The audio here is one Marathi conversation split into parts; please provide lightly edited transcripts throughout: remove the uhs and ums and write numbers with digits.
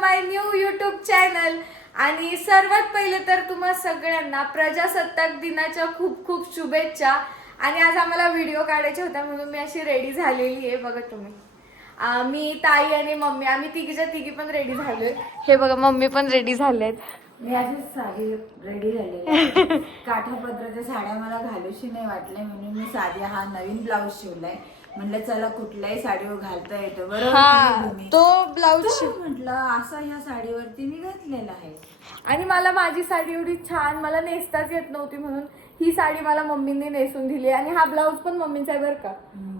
माय न्यू युट्यूब चॅनल. आणि सर्वात पहिले तर तुम्हा सगळ्यांना प्रजासत्ताक दिनाच्या खूप खूप शुभेच्छा. आणि आज आम्हाला व्हिडिओ काढायचा होता म्हणून मी अशी रेडी झालेली आहे. बघा तुम्ही, मी, ताई आणि मम्मी, आम्ही तिघी पण रेडी झालोय. हे बघा, मम्मी पण रेडी झालेत. मी अशीच साडी रेडी झालेली. काठापत्राच्या साड्या मला घालूशी नाही वाटल्या म्हणून मी साधी हा नवीन ब्लाऊज शिवलाय. म्हणलं चला कुठल्याही साडीवर घालता येतो बरोबर. तो ब्लाऊज म्हटलं असा ह्या साडीवरती मी घातलेला आहे. आणि मला माझी साडी एवढी छान, मला नेसताच येत नव्हती म्हणून ही साडी मला मम्मीने नेसून दिली. आणि हा ब्लाऊज पण मम्मीचा आहे बरं का,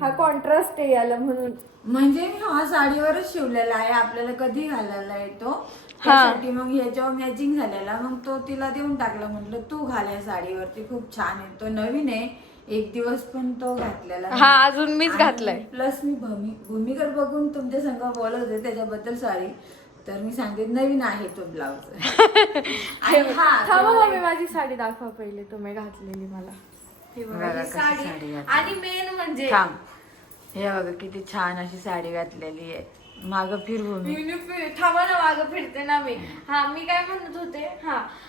हा कॉन्ट्रास्ट आहे याला म्हणून. म्हणजे मी हा साडीवरच शिवलेला आहे, आपल्याला कधी घालायला येतो त्यासाठी. मग ह्याच्यावर मॅचिंग झालेला, मग तो तिला देऊन टाकला. म्हटलं तू घाल या साडीवरती, खूप छान आहे, तो नवीन आहे, एक दिवस पण तो घातलेला. हा, अजून मीच घातलाय. प्लस मी भूमीकडे बघून तुमच्या संग बोलत होते त्याच्याबद्दल सॉरी. तर मी सांगते नवीन आहे तो ब्लाऊज. थांबा मम्मी, माझी साडी दाखवा पहिले तुम्ही घातलेली मला. हे बघा ही साडी. आणि मेन म्हणजे हे बघा किती छान अशी साडी घातलेली आहे. मागं फिर भूमी, थांबा ना, मागं फिरते ना मी. हा, मी काय म्हणत होते,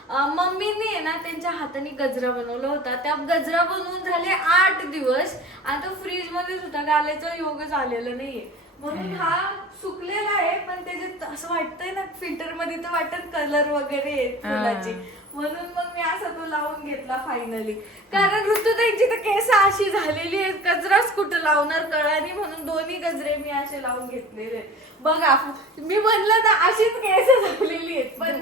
मम्मीने ना त्यांच्या हाताने गजरा बनवला होता. त्या गजरा बनवून झाले 8 दिवस. आता फ्रीज मध्येच होता, घालायचा योगच आलेला नाहीये म्हणून हा सुकलेला आहे. पण त्याच्यात असं वाटतंय ना, फिल्टर मध्ये तर वाटत कलर वगैरे आहेत फुलाचे, म्हणून मग मी असा तो लावून घेतला फायनली. कारण ऋतुताईंची तर केस अशी झालेली आहेत, गजराच कुठं लावणार कळानी, म्हणून दोन्ही गजरे मी असे लावून घेतलेले. बघा, मी म्हणलं ना अशीच केस झालेली आहेत. पण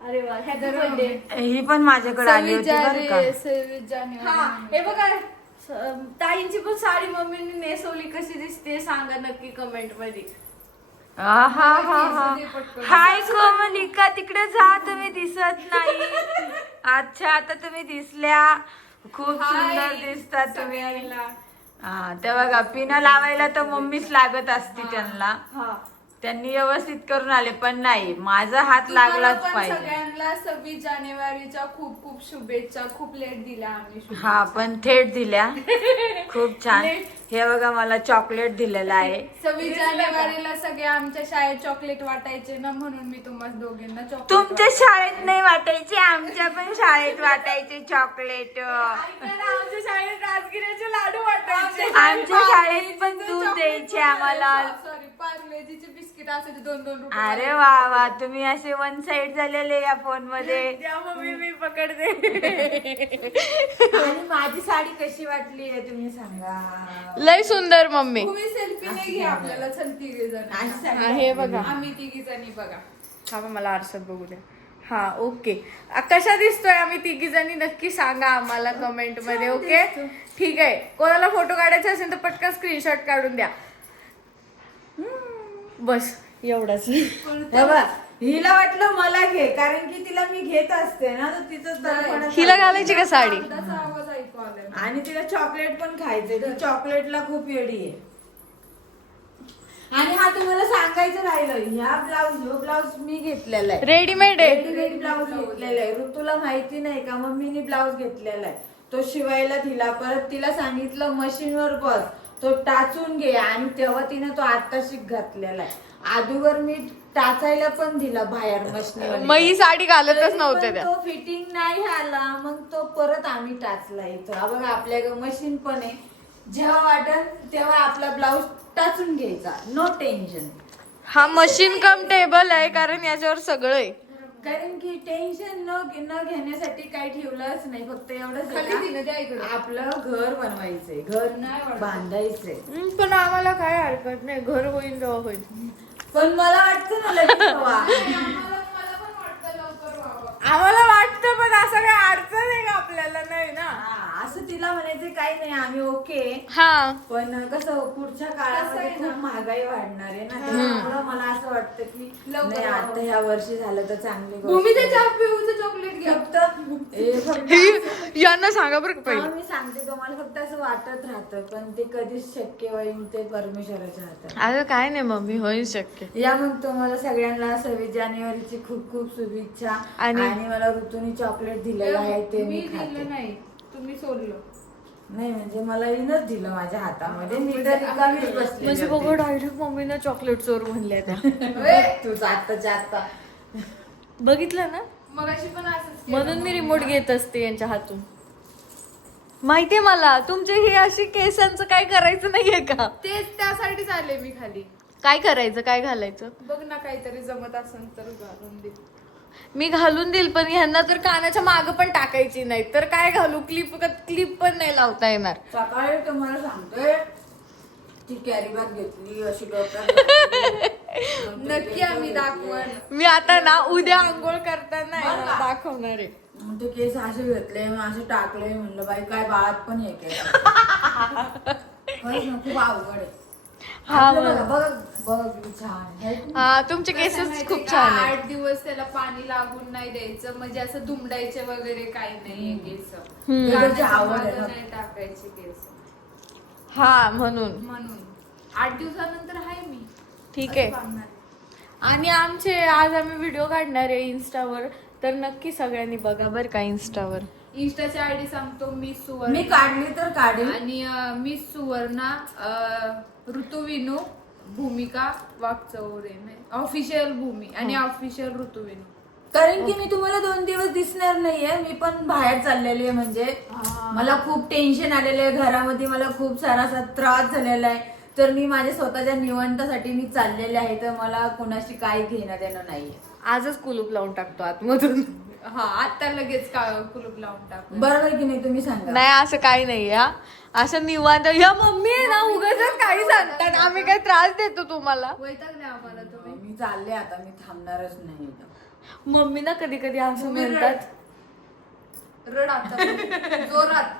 अरे वा, हॅपी बर्थडे. ही पण माझ्याकडे आली होती बरं का. 26 जानेवारी. हे बघा, ताईंची पण साडी मम्मीने नेसवली, कशी दिसते सांगा नक्की कमेंट मध्ये. हाय कोमलिका, तिकडे जा, तुम्ही दिसत नाही. अच्छा, आता तुम्ही दिसल्या, खूप सुंदर दिसतात तुम्ही. हा, ते बघा, पिनं लावायला तर मम्मीच लागत असते त्यांना. त्यांनी व्यवस्थित करून आले, पण नाही, माझा हात लागलाच पाहिजे. सगळ्यांना 26 जानेवारीच्या खूप खूप शुभेच्छा. खूप लेट दिल्या आम्ही. हा, पण थेट दिल्या. खूप छान. हे बघा, मला चॉकलेट दिलेलं आहे. 26 जानेवारीला सगळे आमच्या शाळेत चॉकलेट वाटायचे ना, म्हणून मी तुम्हाला दोघींना चॉकलेट. तुमच्या शाळेत नाही वाटायचे, आमच्या पण शाळेत वाटायचे चॉकलेट. आमच्या शाळेत राजगिऱ्याचे लाडू वाटायचे. आमच्या शाळेत पण दूध द्यायचे आम्हाला. सॉरी, पार्लेजीचे बिस्किट असायचे 2-2 रुपये. अरे वा वा, तुम्ही असे वन साइड झालेले या फोन मध्ये. त्या मम्मी मी पकडते. आणि माझी साडी कशी वाटली आहे तुम्ही सांगा. लय सुंदर मम्मी. तुम्ही सेल्फी नाही घे आपल्याला, चल तिघी जण. हे बघा, आम्ही तिघी जणी बघा. हा, मला आरशात बघू द्या. हा, ओके. कशा दिसतोय आम्ही तिघी जणी नक्की सांगा आम्हाला कमेंट मध्ये. ओके, ठीक आहे. कोणाला फोटो काढायचा असेल तर पटकन स्क्रीनशॉट काढून द्या. बस एवढंच. हिला वाटलं मला घे, कारण की तिला मी घेत असते ना, तर तिचं हिला घालायची का साडी. आणि तिला चॉकलेट पण खायचंय, ती चॉकलेटला खूप येडी आहे. आणि हा तुम्हाला सांगायचं राहिलं, ह्यो ब्लाऊज मी घेतलेला आहे, रेडीमेड आहे. रेडीमेड ब्लाऊज घेतलेला आहे. ऋतूला माहिती नाही का, मम्मीने ब्लाऊज घेतलेला आहे, तो शिवायला दिला. परत तिला सांगितलं मशीनवर बस, तो टाचून घे. आणि तेव्हा तिने तो आत्ताशी घातलेला आहे. अगोदर मी टाचायला पण दिला बाहेर मशीन. मग ही साडी घालतच नव्हते त्या. तो फिटिंग नाही आला, मग तो परत आम्ही टाचला इथं. बघा, आपल्या मशीन पण आहे, जेव्हा वाटेल तेव्हा आपला ब्लाऊज टाचून घ्यायचा, नो टेन्शन. हा मशीन कम टेबल आहे, कारण याच्यावर सगळं आहे. कारण की टेन्शन न घेण्यासाठी काही ठेवलंच नाही, फक्त एवढंच आपलं घर बनवायचंय, घर नाही बांधायचंय. पण आम्हाला काय हरकत नाही, घर होईल तेव्हा होईल. पण मला वाटतं ना लगेच व्हा. आम्हाला वाटतं, पण असं काही अडचण आहे का आपल्याला, नाही ना. असं तिला म्हणायचं काही नाही, आम्ही ओके. हा, पण कसं पुढच्या काळामध्ये खूप महागाई वाढणार आहे ना, त्यामुळे मला असं वाटतं की नाही, आता ह्या वर्षी झालं तर चांगली चॉकलेट फक्त यांना सांगा बरं पहिले. मी सांगते तुम्हाला, फक्त असं वाटत राहतं, पण ते कधीच शक्य होईल ते परमेश्वराच्या हातात. अगं काय नाही मम्मी, होईल शक्य. या मग तुम्हाला सगळ्यांना 26 जानेवारीची खूप खूप शुभेच्छा. आणि मला ऋतूने चॉकलेट दिलेलं आहे, ते मी खाते. नाही, तुम्ही सोडलं. नाही म्हणजे मला हिनच दिलं माझ्या हातामध्ये, मी तर रिकामीच बसलेली म्हणजे होती. बघा डायरेक्ट मम्मीनं चॉकलेट चोर म्हणल्या त्या. तू आत्ताच्या आत्ता बघितलं ना, मगाशी पण असंच म्हणून मी रिमोट घेत असते यांच्या हातून. माहितीये मला तुमचे हे अशी केसांचं काय करायचं नाहीये का? तेच त्यासाठीच आले मी खाली. काय करायचं, काय घालायचं? बघ ना काहीतरी जमत असेल तर घालून दे. मी घालून देईल, पण ह्यांना तर कानाच्या माग पण टाकायची नाही, तर काय घालू? क्लिप पण नाही लावता येणार. सकाळी तुम्हाला सांगतोय ती कॅरी बॅग घेतली अशी डोक्यात नक्की आम्ही दाखवण. मी आता ना उद्या आंघोळ करताना आहे ना दाखवणार आहे. मग ते केस असे घेतले, मग असे टाकले, म्हणलं बाई काय बाळात पण हे केलं. खरंच ना, खूप अवघड आहे. हा, आपलं बघा बघ किती छान आहे. हा, तुमचे कसं केसच माहितीये खूप का, छान आहेत. 8 दिवस त्याला पाणी लागून नाही द्यायचं, म्हणजे असं दुमडायचे वगैरे काही नाहीये केस. हम्म. कानाच्या आवड आहे मागं ना. नाही टाकायचे केस हा, म्हणून म्हणून 8 दिवसानंतर आहे मी ठीक असं आहे. बांधणार. आणि आमचे आज आम्ही व्हिडिओ काढणार आहे इन्स्टावर, तर नक्की सगळ्यांनी बघा बरं का इन्स्टावर. इंस्टाची आयडी सांगतो, मिस मी सुवर्ण. काढली तर काढेल. आणि मिस सुवर्णा ऋतुविनू, भूमिका वाकचौरे, ऑफिशियल भूमी आणि ऑफिशियल ऋतुविनू. कारण की मी तुम्हाला 2 दिवस दिसणार नाहीये, मी पण बाहेर चाललेली आहे. म्हणजे मला खूप टेन्शन आलेलं आहे घरामध्ये, मला खूप सारा असा त्रास झालेला आहे, तर मी माझ्या स्वतःच्या निवांतासाठी मी चाललेले आहे, तर मला कोणाशी काही घेणं देणं नाहीये. आजच कुलूप लावून टाकतो आतमधून. हा, आता लगेच कुलूप लावून टाक. बरोबर की नाही, तुम्ही सांगा. नाही असं काही नाही हा, असं निवांत. या मम्मी आहे ना उगाच काही सांगतात, आम्ही काय त्रास देतो तुम्हाला? वैतागले आम्हाला तुम्ही. मी चालले आता, मी थांबणारच नाही इथं. मम्मी ना कधी कधी असं तुम्ही म्हणतात. रड आता जोरात.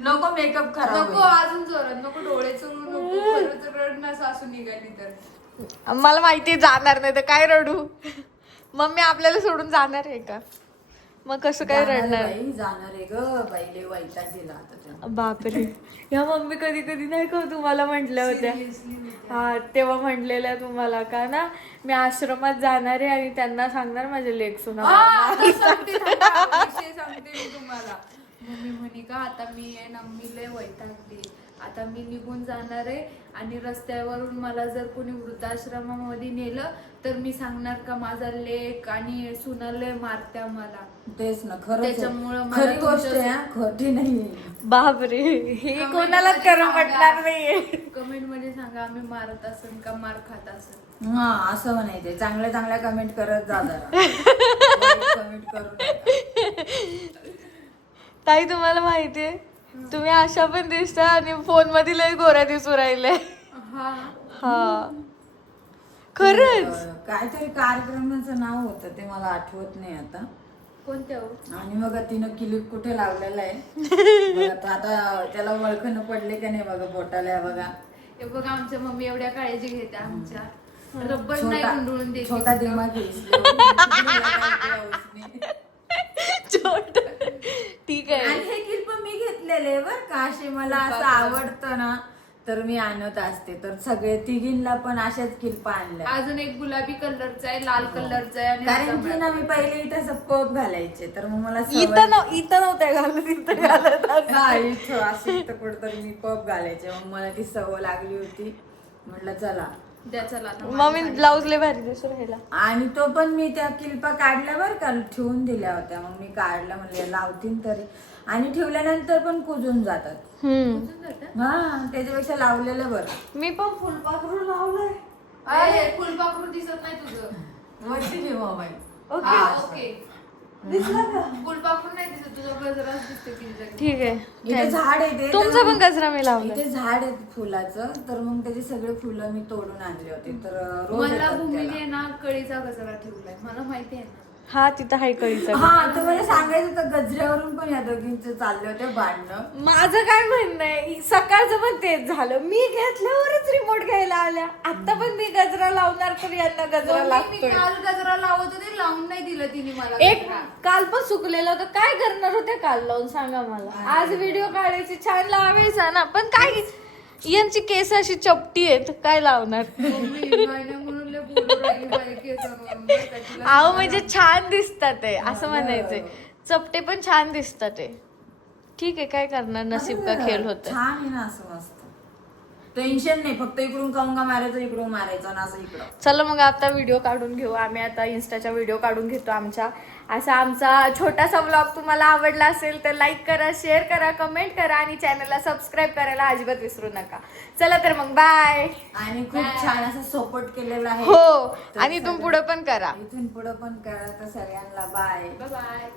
नको मेकअप खराब नको होईल. अजून जोरात नको, डोळे चुरू नको, खरंच रड ना सासू निघाली तर. मला माहितीये जाणार नाही तर काय रडू. मम्मी आपल्याला सोडून जाणार आहे का? मग कसं काय जाणार आहे रडणार? बाई, जाणार आहे ग बाईले, वैताग दिला आता त्यानं. बापरे. या मम्मी कधी कधी नाही का तुम्हाला म्हटल्या होत्या, हा तेव्हा म्हटलेल्या तुम्हाला का ना, मी आश्रमात जाणार आहे आणि त्यांना सांगणार माझे लेक सुना. सांगते थांबा, विषय सांगते मी तुम्हाला. मम्मी म्हणे का आता मी आहे ना, मी लय वैतागली, आता मी निघून जाणार आहे आणि रस्त्यावरून मला जर कोणी वृद्धाश्रमामध्ये नेलं तर मी सांगणार का माझा लेक आणि सुना लय मारत्या मला. तेच ना, खरं त्याच्यामुळं मला खरी गोष्ट आहे हा, खोटी नाही. बापरे, हे कोणालाच खरं पटणार नाहीये. कमेंट मध्ये सांगा आम्ही मारत असेल का मार खात असेल. हा, असं म्हणायचं. चांगल्या चांगल्या कमेंट करत जा जरा. कमेंट करू नका. ताई तुम्हाला माहितीये, तुम्ही अशा पण दिसता आणि फोन मध्ये लय गोऱ्या दिसू राहिले. हा, हा खरंच. काहीतरी कार्यक्रमाचं नाव होतं ते मला आठवत नाही आता. कोणत्या हो? आणि मग तिनं क्लिप कुठे लावलेला आहे बघा, तर आता त्याला ओळखणं पडले का नाही बघा, बोटाला बघा. हे बघा आमच्या मम्मी एवढ्या काळजी घेते आमच्या, रब्बर नाही गुंडळून देते. छोटा दिमाग छोट ठीक आहे. आणि हे क्लिप मी घेतलेले बर का, असे मला असं आवडतं ना तर मी आणत असते. तर सगळे तिघींना पण अशाच क्लिप आणल्या. अजून एक गुलाबी कलरचा आहे, लाल कलरचा आहे आणि कारण आता की ना मी पहिले इथे असं पप घालायचे, तर मग मला इथं नव्हत्या घालत, इथं घालत असं. हा, इथं असं इथं कुठंतरी मी पप घालायचे. मग मला ती सवय लागली होती, म्हटलं चला. द्या चला आता. मम्मी ब्लाऊज लय भारी दिसू राहिला. आणि तो पण मी त्या किल्पा काढल्या बरं का, ठेवून दिल्या होत्या. मग मी काढल्या, म्हणले लावतील तरी, आणि ठेवल्यानंतर पण कुजून जातात. उचलून जातं? हा, त्याच्यापेक्षा लावलेलं बरं. मी पण फुलपाखरू लावलंय. अरे, फुलपाखरू दिसत नाही तुझं. वरती घे मोबाईल. ओके. ओके. दिसला का? फुलपाखरू नाही दिसत, तुझं गजराच दिसते किती. ठीक आहे. इथे झाड आहे ते, तुमचा पण गजरा मी लावला. इथे झाड आहे फुलाचं, तर मग त्याचे सगळे फुलं मी तोडून आणले होते. तर रोज मला येतात भूमीने त्याला. ना कळीचा गजरा ठेवलाय, मला माहिती आहे ना. हा तिथं हाय कळीचा. हा, तर मला सांगायचं होतं, गजऱ्यावरून पण या दोघींचे चालले होते भांडणं. माझं काय म्हणणं आहे, सकाळचं पण तेच झालं. मी घेतल्यावरच रिमोट घ्यायला आल्या. आता पण मी गजरा लावणार तर यांना गजरा मी लागतोय. काल गजरा लावत होते, लावून नाही दिलं तिने मला एक गजरा. काल पण सुकलेलं होतं, काय करणार होते काल लावून सांगा मला. आज व्हिडिओ काढायची, छान लावायचा ना, पण काय यांची केस अशी चपटी आहेत, काय लावणार. मम्मी नाही ना म्हणून लय बोलू राहिली माझ्या केसांवरून. बरं का, तिला अहो म्हणजे छान दिसतात ते, असं म्हणायचंय. चपटे पण छान दिसतात ते. ठीक आहे, काय करणार, नसीब का खेळ होत. छान आहे ना असं मस्त. टेन्शन नाही, फक्त इकडून कंगा मारायचं, इकडून मारायचं ना असं इकडं. चला मग आता व्हिडिओ काढून घेऊ. आम्ही आता इन्स्टाच्या व्हिडिओ काढून घेतो आमच्या. असा आमचा छोटासा व्लॉग तुम्हाला आवडला असेल तर लाईक करा, शेअर करा, कमेंट करा आणि चॅनलला सबस्क्राईब करायला अजिबात विसरू नका. चला तर मग बाय. आणि खूप छान असं सपोर्ट केलेला आहे. हो, आणि इथून पुढे पण करा. इथून पुढे पण करा. तर सगळ्यांना बाय. बाय.